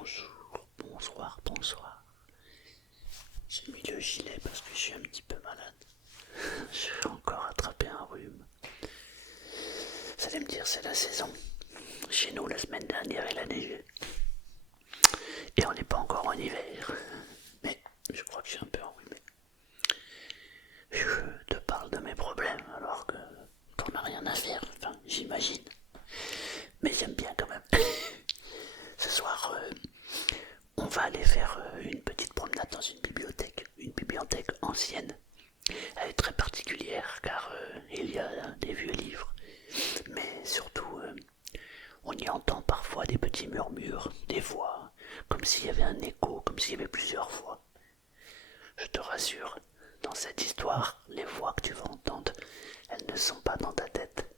Bonjour, bonsoir, bonsoir. J'ai mis le gilet parce que je suis un petit peu malade. J'ai encore attrapé un rhume. Vous allez me dire, c'est la saison. Chez nous, la semaine dernière, il a neigé. Et on n'est pas encore en hiver. Mais je crois que je suis un peu enrhumé. Je te parle de mes problèmes alors que t'en as rien à faire. Enfin, j'imagine. Mais j'aime bien quand même. Ce soir, on va aller faire une petite promenade dans une bibliothèque ancienne. Elle est très particulière car il y a des vieux livres, mais surtout on y entend parfois des petits murmures, des voix, comme s'il y avait un écho, comme s'il y avait plusieurs voix. Je te rassure, dans cette histoire, les voix que tu vas entendre, elles ne sont pas dans ta tête,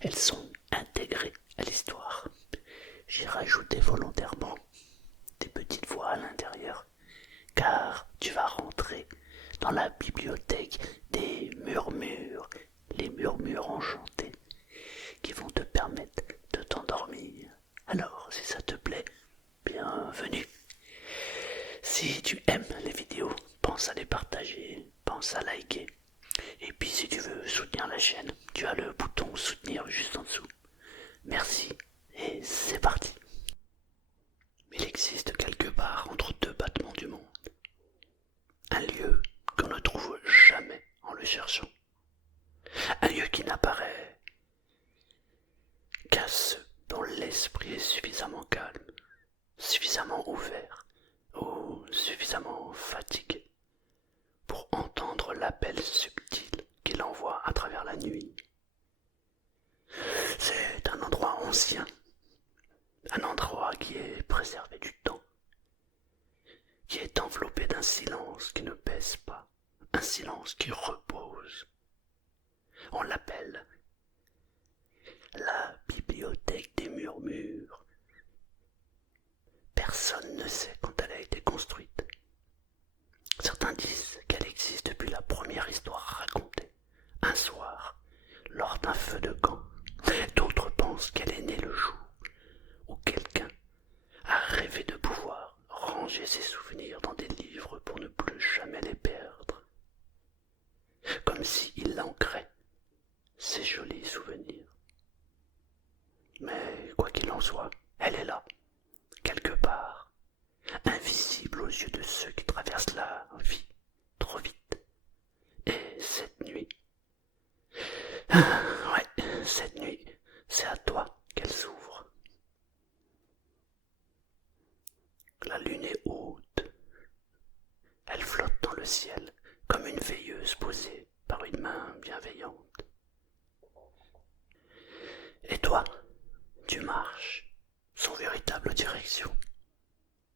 elles sont intégrées à l'histoire. J'ai rajouté volontairement des petites voix à l'intérieur, car tu vas rentrer dans la bibliothèque des murmures, les murmures enchantés, qui vont te permettre de t'endormir. Alors, si ça te plaît, bienvenue. Si tu aimes les vidéos, pense à les partager, pense à liker. Et puis si tu veux soutenir la chaîne, tu as le bouton soutenir juste en dessous. Merci, et c'est parti. Il existe quelque part entre deux battements du monde un lieu qu'on ne trouve jamais en le cherchant. Un lieu qui n'apparaît qu'à ceux dont l'esprit est suffisamment calme, suffisamment ouvert ou suffisamment fatigué pour entendre l'appel subtil qu'il envoie à travers la nuit. C'est un endroit ancien, un endroit qui est préservé du temps, qui est enveloppé d'un silence qui ne pèse pas, un silence qui repose. On l'appelle la bibliothèque des murmures. Personne ne sait quand elle a été construite. Certains disent qu'elle existe depuis la première histoire racontée, un soir, lors d'un feu de camp. D'autres pensent qu'elle est née le jour où quelqu'un a rêvé de pouvoir ranger ses souvenirs dans des livres pour ne plus jamais les perdre. Comme s'il ancrait ces jolis souvenirs. Mais quoi qu'il en soit, elle est là, quelque part, invisible aux yeux de ceux qui traversent la vie trop vite. Et cette nuit, cette nuit, c'est à toi qu'elle s'ouvre. La lune est haute, elle flotte dans le ciel comme une veilleuse posée par une main bienveillante. Et toi, tu marches sans véritable direction,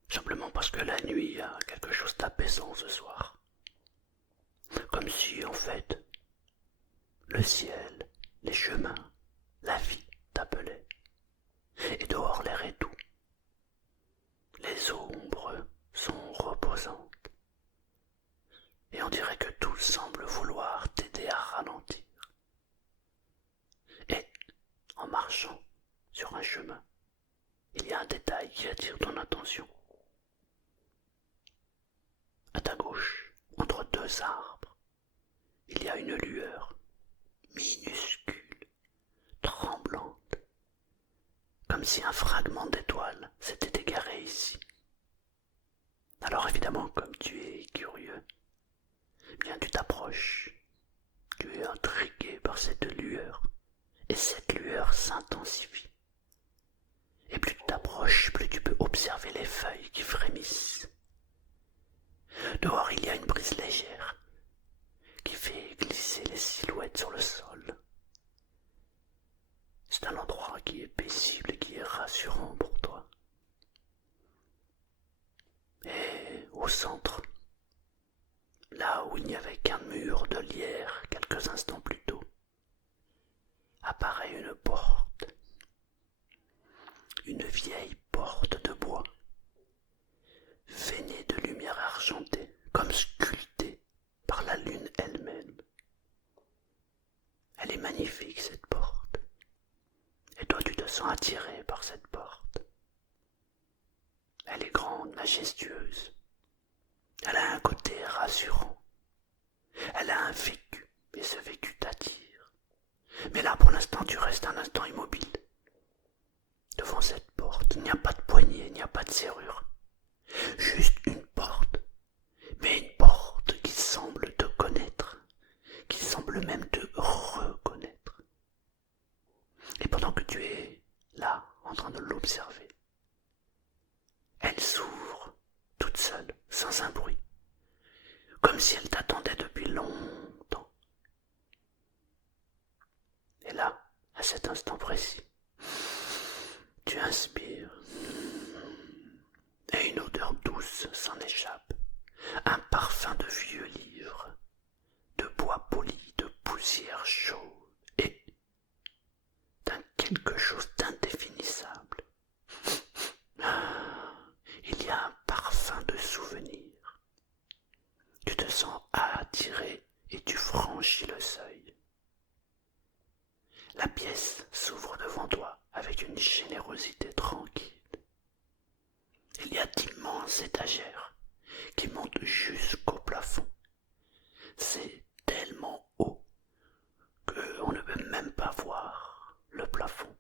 simplement parce que la nuit a quelque chose d'apaisant ce soir. Comme si, en fait, le ciel, les chemins, la vie t'appelaient. Et dehors l'air est doux. Les ombres sont reposantes. Et on dirait que tout semble vouloir t'aider à ralentir. Et, en marchant sur un chemin, il y a un détail qui attire ton attention. À ta gauche, entre deux arbres, il y a une lueur minuscule, tremblante, comme si un fragment d'étoile s'était égaré ici. Alors évidemment, comme tu es curieux, bien tu t'approches, tu es intrigué par cette lueur, et cette lueur s'intensifie. Et plus tu t'approches, plus tu peux observer les feuilles qui frémissent. Dehors, il y a une brise légère qui fait glisser les silhouettes sur le sol. C'est un endroit qui est paisible et qui est rassurant pour toi. Et au centre, là où il n'y avait qu'un mur de lierre quelques instants plus tôt, apparaît une porte. Une vieille porte de bois, veinée de lumière argentée, comme sculptée par la lune elle-même. Elle est magnifique, cette porte. Et toi, tu te sens attiré par cette porte. majestueuse. Elle a un côté rassurant. Elle a un vécu, et ce vécu t'attire. Mais là, pour l'instant, tu restes un instant immobile. Devant cette porte, il n'y a pas de poignée, il n'y a pas de serrure. Juste une porte, mais une porte qui semble te connaître, qui semble même te reconnaître. Et pendant que tu es là, en train de l'observer, elle s'ouvre toute seule, sans un bruit, comme si elle t'attendait depuis longtemps. Et là, à cet instant précis, tu inspires, et une odeur douce s'en échappe, un parfum de vieux livres, de bois poli, de poussière chaude, et d'un quelque chose d'indéfinissable. Il y a un parfum de souvenir. Tu te sens attiré et tu franchis le seuil. La pièce s'ouvre devant toi avec une générosité tranquille. Il y a d'immenses étagères qui montent jusqu'au plafond. C'est tellement haut qu'on ne peut même pas voir le plafond.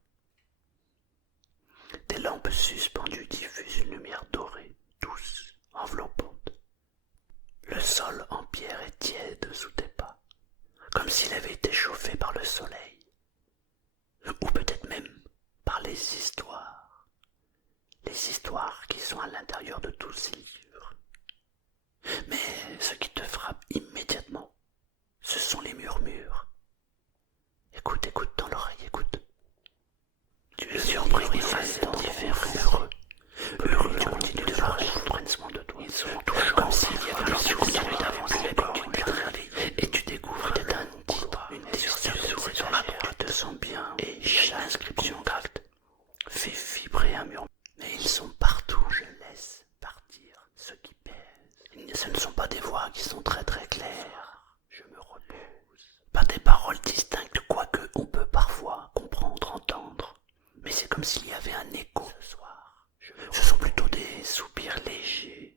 Des lampes suspendues diffusent une lumière dorée, douce, enveloppante. Le sol en pierre est tiède sous tes pas, comme s'il avait été chauffé par le soleil, ou peut-être même par les histoires qui sont à l'intérieur de tous ces livres. Mais ce qui te frappe immédiatement, ce sont les murmures. Écoute, écoute dans l'oreille, écoute. Tu es surpris face à différents heureux, tu continues de marcher, prennent soin de toi. Ils sont toujours comme s'il y avait un souvenir d'avancer l'habitude d'être réveillé. Et tu découvres peut-être un titre, une sur la droite, tu te sens bien, et chaque inscription d'acte fait vibrer un murmure. Mais ils sont partout, je laisse partir ce qui pèse. Ce ne sont pas des voix qui sont très très claires, je me repose. Pas des paroles distinctes, quoique on peut parfois comprendre, entendre. Mais c'est comme s'il y avait un écho ce soir. Ce sont plutôt des soupirs légers,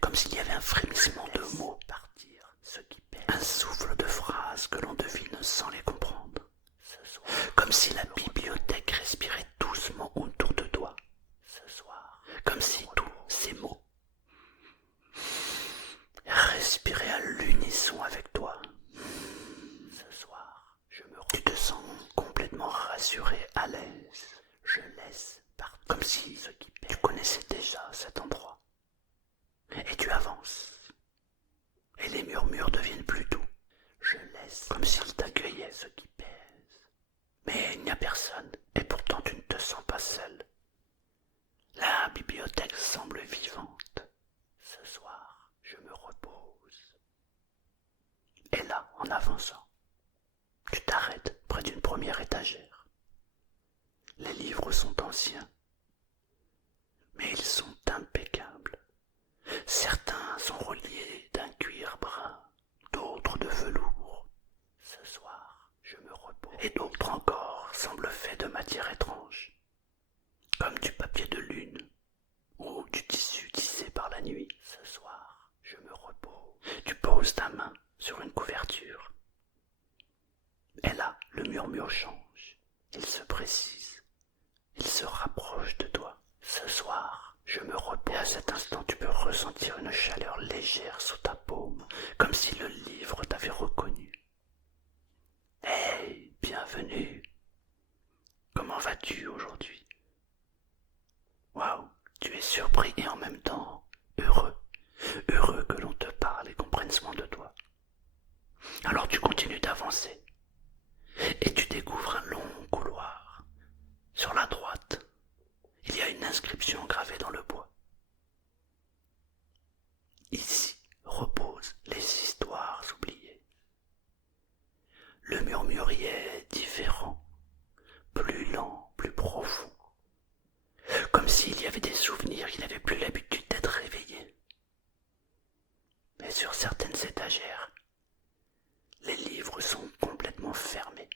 comme s'il y avait un frémissement de mots partir, ce qui pèse. Un souffle de phrases que l'on devine sans les comprendre. Comme si la bibliothèque respirait doucement autour de toi. Ce soir, comme si tous ces mots respiraient à l'unisson avec toi. Ce soir, tu te sens complètement rassuré, à l'aise. Je laisse partir, comme si tu connaissais déjà cet endroit. Et tu avances. Et les murmures deviennent plus doux. Je laisse, comme s'ils t'accueillaient, ce qui pèse. Mais il n'y a personne, et pourtant tu ne te sens pas seul. La bibliothèque semble vivante. Ce soir, je me repose. Et là, en avançant, tu t'arrêtes près d'une première étagère. Les livres sont anciens, mais ils sont impeccables. Certains sont reliés d'un cuir brun, d'autres de velours. Ce soir, je me repose. Et d'autres encore semblent faits de matière étrange, comme du papier de lune ou du tissu tissé par la nuit. Ce soir, je me repose. Tu poses ta main sur une couverture. Et là, le murmure change. Il se précise. Il se rapproche de toi. Ce soir, je me repose. Et à cet instant, tu peux ressentir une chaleur légère sous ta paume, comme si le livre t'avait reconnu. Hey, bienvenue. Comment vas-tu aujourd'hui? Waouh, tu es surpris et en même temps heureux. Heureux que l'on te parle et qu'on prenne soin de toi. Alors tu continues d'avancer. Et tu découvres un long couloir. Sur la droite, il y a une inscription gravée dans le bois. Ici reposent les histoires oubliées. Le murmurier est différent, plus lent, plus profond. Comme s'il y avait des souvenirs qui n'avaient plus l'habitude d'être réveillés. Mais sur certaines étagères, les livres sont complètement fermés.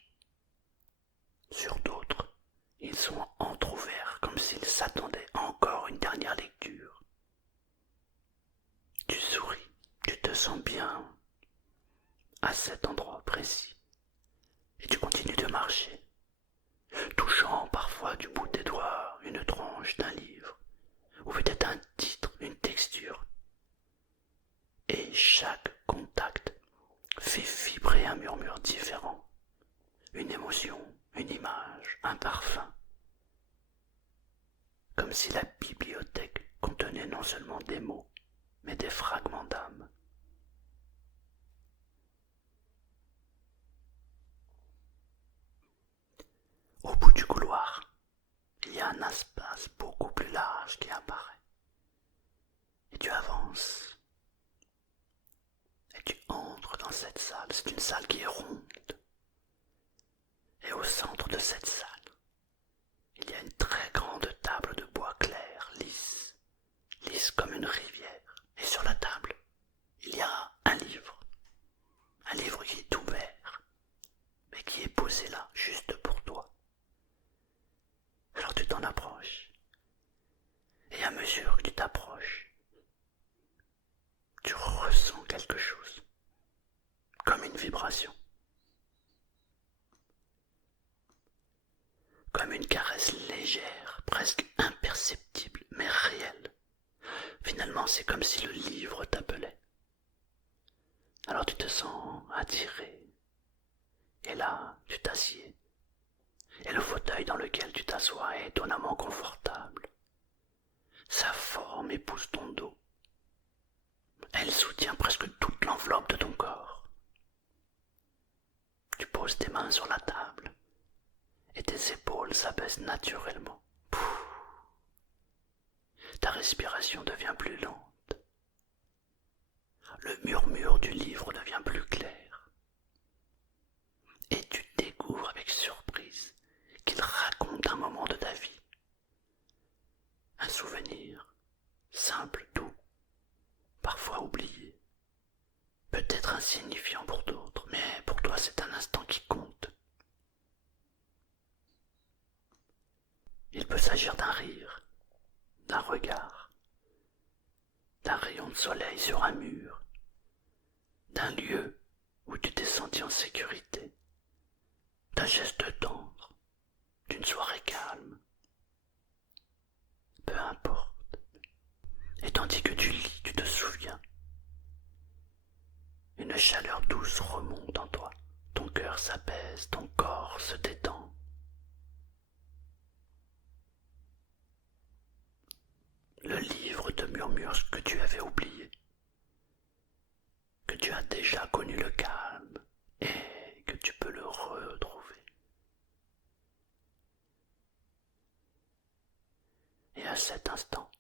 Sur d'autres, ils sont entr'ouverts comme s'ils s'attendaient encore une dernière lecture. sens bien à cet endroit précis. Et tu continues de marcher, touchant parfois du bout des doigts une tranche d'un livre, ou peut-être un titre, une texture. Et chaque contact fait vibrer un murmure différent, une émotion, une image, un parfum. Comme si la bibliothèque contenait non seulement des mots, mais des fragments d'âme. Au bout du couloir, il y a un espace beaucoup plus large qui apparaît. Et tu avances. Et tu entres dans cette salle. C'est une salle qui est ronde. Et au centre de cette salle, il y a une très grande table de bois clair, lisse, lisse comme une rivière. Et sur la table, il y a un livre qui est ouvert, mais qui est posé là, juste pour toi. Alors tu t'en approches, et à mesure que tu t'approches, tu ressens quelque chose, comme une vibration, comme une caresse légère, presque imperceptible, mais réelle. Finalement, c'est comme si le livre t'appelait. Alors tu te sens attiré, et là, tu t'assieds. Et le fauteuil dans lequel tu t'assois est étonnamment confortable. Sa forme épouse ton dos. Elle soutient presque toute l'enveloppe de ton corps. Tu poses tes mains sur la table et tes épaules s'abaissent naturellement. Ta respiration devient plus lente. Le murmure du livre devient plus clair. Et tu découvres avec surprise qu'il raconte un moment de ta vie. Un souvenir, simple, doux, parfois oublié, peut-être insignifiant pour d'autres, mais pour toi c'est un instant qui compte. Il peut s'agir d'un rire, d'un regard, d'un rayon de soleil sur un mur, d'un lieu où tu t'es senti en sécurité, d'un geste tendre, d'une soirée calme. Peu importe. Et tandis que tu lis, tu te souviens. Une chaleur douce remonte en toi. Ton cœur s'apaise, ton corps se détend. Le livre te murmure ce que tu avais oublié, que tu as déjà connu le calme et que tu peux le retrouver. Et à cet instant,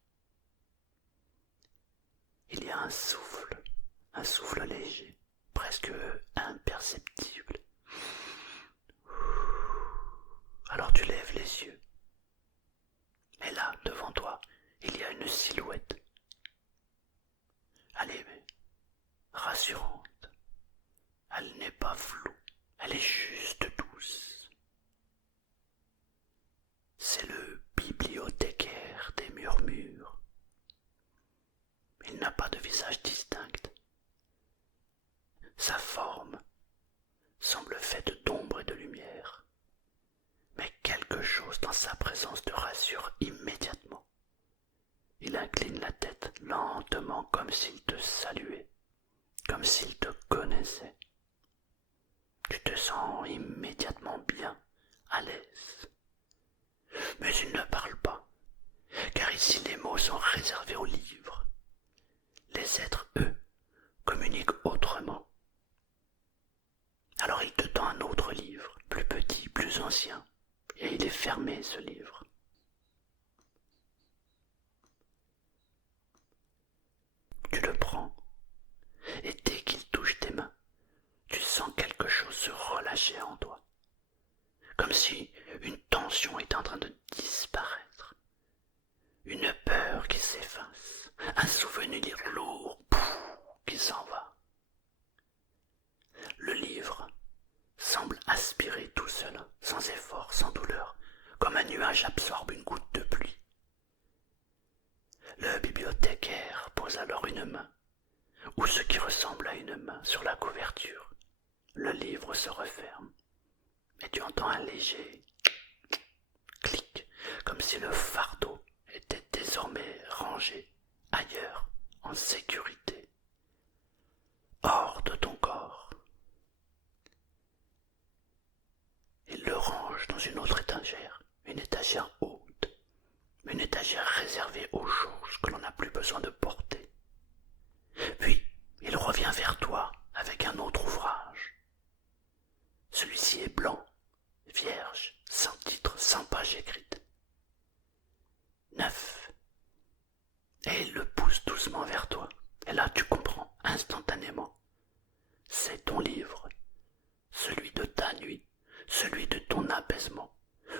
il y a un souffle léger, presque imperceptible. Alors tu lèves les yeux. Et là, devant toi, il y a une silhouette. Elle est rassurante. Elle n'est pas floue. Elle est juste douce. C'est le bibliothécaire des murmures. Il n'a pas de visage distinct. Sa forme semble faite d'ombre et de lumière. Mais quelque chose dans sa présence te rassure immédiatement. Il incline la tête lentement comme s'il te saluait, comme s'il te connaissait. Tu te sens immédiatement bien, à l'aise. Mais il ne parle pas, car ici les mots sont réservés aux livres. Les êtres, eux, communiquent autrement. Alors il te tend un autre livre, plus petit, plus ancien, et il est fermé ce livre. Tu le prends, et dès qu'il touche tes mains, tu sens quelque chose se relâcher en toi, comme si une tension était en train de disparaître, une peur qui s'efface, un souvenir lourd qui s'en va. Le livre semble aspirer tout seul, sans effort, sans douleur, comme un nuage absorbe une goutte de pluie. Le bibliothécaire pose alors une main, ou ce qui ressemble à une main sur la couverture. Le livre se referme et tu entends un léger clic, comme si le fardeau était désormais rangé ailleurs, en sécurité, hors de ton corps. Il le range dans une étagère haute, une étagère réservée aux choses que l'on n'a plus besoin de porter. Puis, il revient vers toi avec un autre ouvrage. Celui-ci est blanc, vierge, sans titre, sans page écrite. Neuf. Et il le pousse doucement vers toi. Et là, tu comprends instantanément. C'est ton livre, celui de ta nuit, celui de ton apaisement,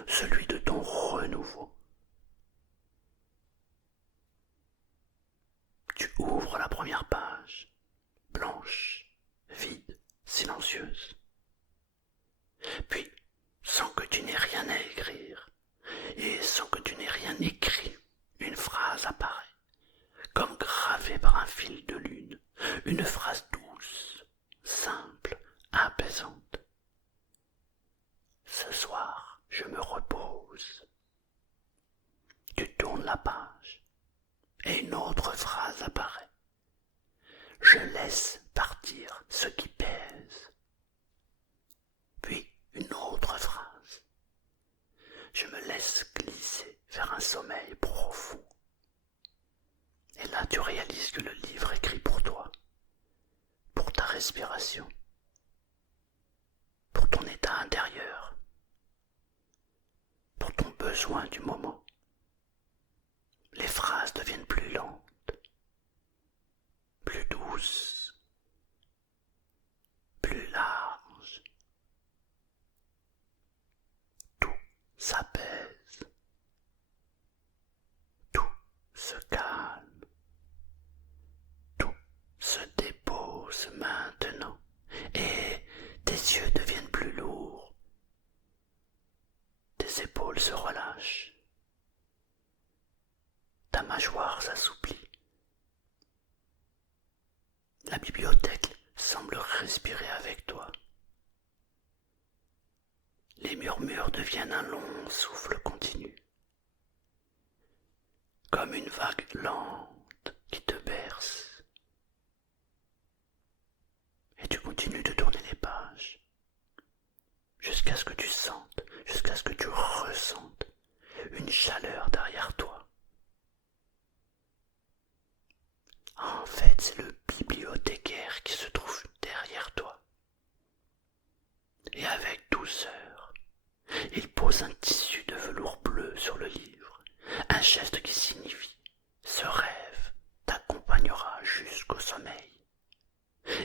celui de ton renouveau. Tu ouvres la première page, blanche, vide, silencieuse. Puis, sans que tu n'aies rien à écrire, et sans que tu n'aies rien écrit, une phrase apparaît, comme gravée par un fil de lune, une phrase douce, simple, apaisante. Ce soir, je me repose. Tu tournes la page, et une autre phrase apparaît. Je laisse partir ce qui pèse. Puis une autre phrase. Je me laisse glisser vers un sommeil profond. Et là, tu réalises que le livre écrit pour toi, pour ta respiration, pour ton état intérieur, pour ton besoin du moment. Les phrases deviennent plus lentes, plus douces, plus larges. Tout s'apaise, tout se calme, tout se dépose maintenant et tes yeux deviennent plus lourds. Tes épaules se relâchent. Ta mâchoire s'assouplit. La bibliothèque semble respirer avec toi. Les murmures deviennent un long souffle continu, comme une vague lente qui te berce. Et tu continues de tourner les pages, jusqu'à ce que tu sentes, jusqu'à ce que tu ressentes une chaleur derrière toi. En fait, c'est le bibliothécaire qui se trouve derrière toi. Et avec douceur, il pose un tissu de velours bleu sur le livre, un geste qui signifie « ce rêve t'accompagnera jusqu'au sommeil ».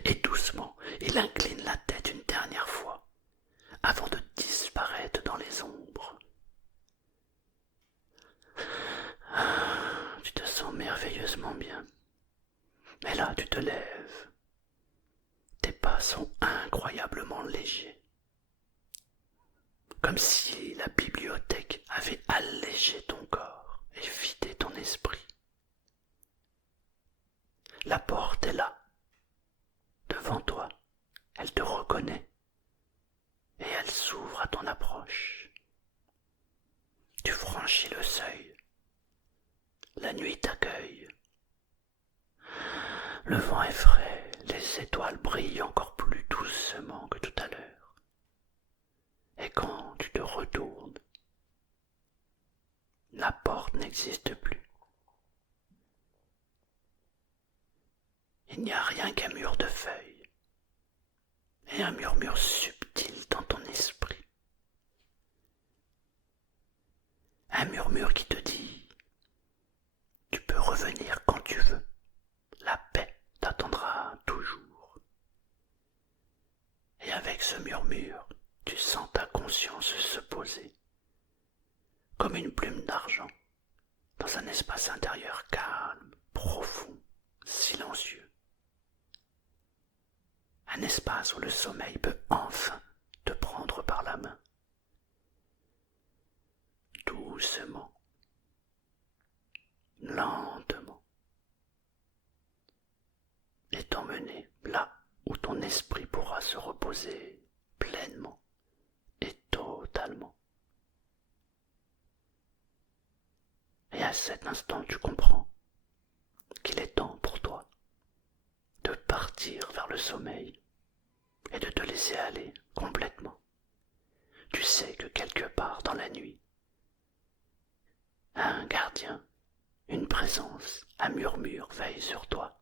Et doucement, il incline la tête une dernière fois, avant de disparaître dans les ombres. Tu te sens merveilleusement bien. Mais là, tu te lèves. Tes pas sont incroyablement légers. Comme si la bibliothèque avait allégé ton corps et vidé ton esprit. La porte est là, devant toi. Elle te reconnaît et elle s'ouvre à ton approche. Tu franchis le seuil. La nuit t'accueille. Le vent est frais, les étoiles brillent encore plus doucement que tout à l'heure. Et quand tu te retournes, la porte n'existe plus. Il n'y a rien qu'un mur de feuilles et un murmure subtil dans ton esprit. Un murmure qui te dit « Tu peux revenir quand tu veux, la paix t'attendra toujours. » Et avec ce murmure, tu sens ta conscience se poser, comme une plume d'argent, dans un espace intérieur calme, profond, silencieux. Un espace où le sommeil peut enfin te prendre par la main. Doucement, lentement, et t'emmener reposer pleinement et totalement. Et à cet instant, tu comprends qu'il est temps pour toi de partir vers le sommeil et de te laisser aller complètement. Tu sais que quelque part dans la nuit, un gardien, une présence, un murmure veille sur toi.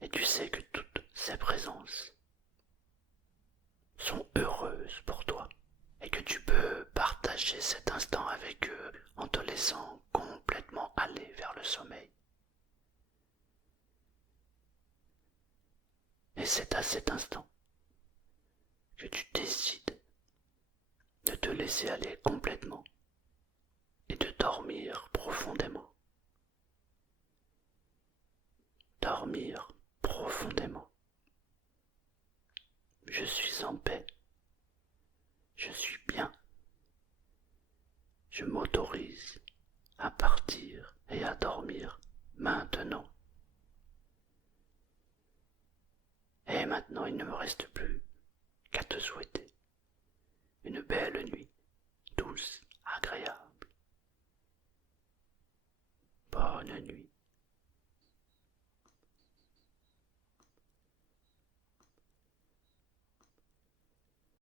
Et tu sais que toutes ces présences sont heureuses pour toi et que tu peux partager cet instant avec eux en te laissant complètement aller vers le sommeil. Et c'est à cet instant que tu décides de te laisser aller complètement et de dormir profondément. Dormir profondément. Je suis en paix. Je suis bien. Je m'autorise à partir et à dormir maintenant. Et maintenant, il ne me reste plus qu'à te souhaiter une belle nuit, douce, agréable.